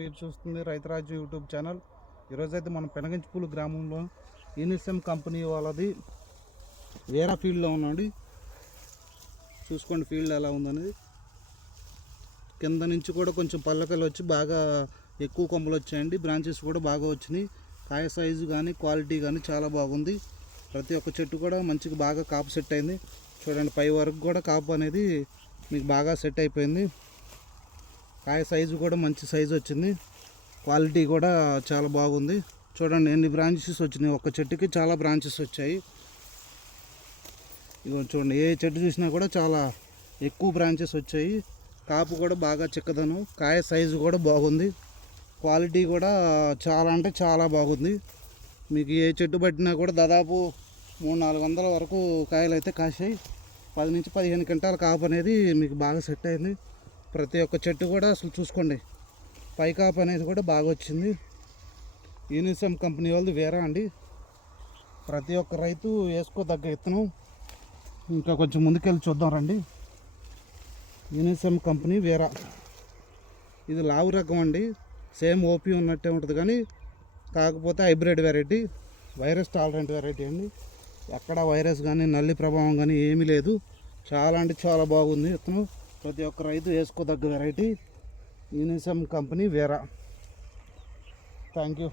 మీరు చూస్తుంది రైతురాజు YouTube channel. ఈరోజైతే మనం పెనగంచిపూలు గ్రామంలో యూనిసెమ్ కంపెనీ వాళ్ళది వేరే ఫీల్డ్లో ఉన్నాండి. చూసుకోండి ఫీల్డ్ ఎలా ఉందనేది. కింద నుంచి కూడా కొంచెం పల్లకలు వచ్చి బాగా ఎక్కువ కొమ్మలు వచ్చాయండి. బ్రాంచెస్ కూడా బాగా వచ్చినాయి. కాయ సైజు కానీ క్వాలిటీ కానీ చాలా బాగుంది. ప్రతి ఒక్క చెట్టు కూడా మంచిగా బాగా కాపు సెట్ అయింది. చూడండి పై వరకు కూడా కాపు అనేది మీకు బాగా సెట్ అయిపోయింది. కాయ సైజు కూడా మంచి సైజు వచ్చింది. క్వాలిటీ కూడా చాలా బాగుంది. చూడండి ఎన్ని బ్రాంచెస్ వచ్చినాయి. ఒక్క చెట్టుకి చాలా బ్రాంచెస్ వచ్చాయి. ఇగో చూడండి ఏ చెట్టు చూసినా కూడా చాలా ఎక్కువ బ్రాంచెస్ వచ్చాయి. కాపు కూడా బాగా చిక్కదనం. కాయ సైజు కూడా బాగుంది. క్వాలిటీ కూడా చాలా అంటే చాలా బాగుంది. మీకు ఏ చెట్టు పట్టినా కూడా దాదాపు మూడు నాలుగు వందల వరకు కాయలు అయితే కాసాయి పది నుంచి పదిహేను క్వింటాల కాపు అనేది మీకు బాగా సెట్ అయింది. ప్రతి ఒక్క చెట్టు కూడా అసలు చూసుకోండి. పైకాప్ అనేది కూడా బాగా వచ్చింది. యూనిసమ్ కంపెనీ వాళ్ళది వేరే అండి. ప్రతి ఒక్క రైతు వేసుకోదగ్గ ఇత్తనం ఇంకా కొంచెం ముందుకెళ్ళి చూద్దాం రండి. యూనిసమ్ కంపెనీ వేరా. ఇది లావు రకం అండి. సేమ్ ఓపీ ఉన్నట్టే ఉంటుంది కానీ కాకపోతే hybrid variety virus tolerant variety అండి. ఎక్కడ వైరస్ కానీ నల్లి ప్రభావం కానీ ఏమీ లేదు. చాలా అంటే చాలా బాగుంది ఇత్తనం ప్రతి ఒక్క రైతు వేసుకోదగ్గ వెరైటీ యూనిసమ్ కంపెనీ వేరా. Thank you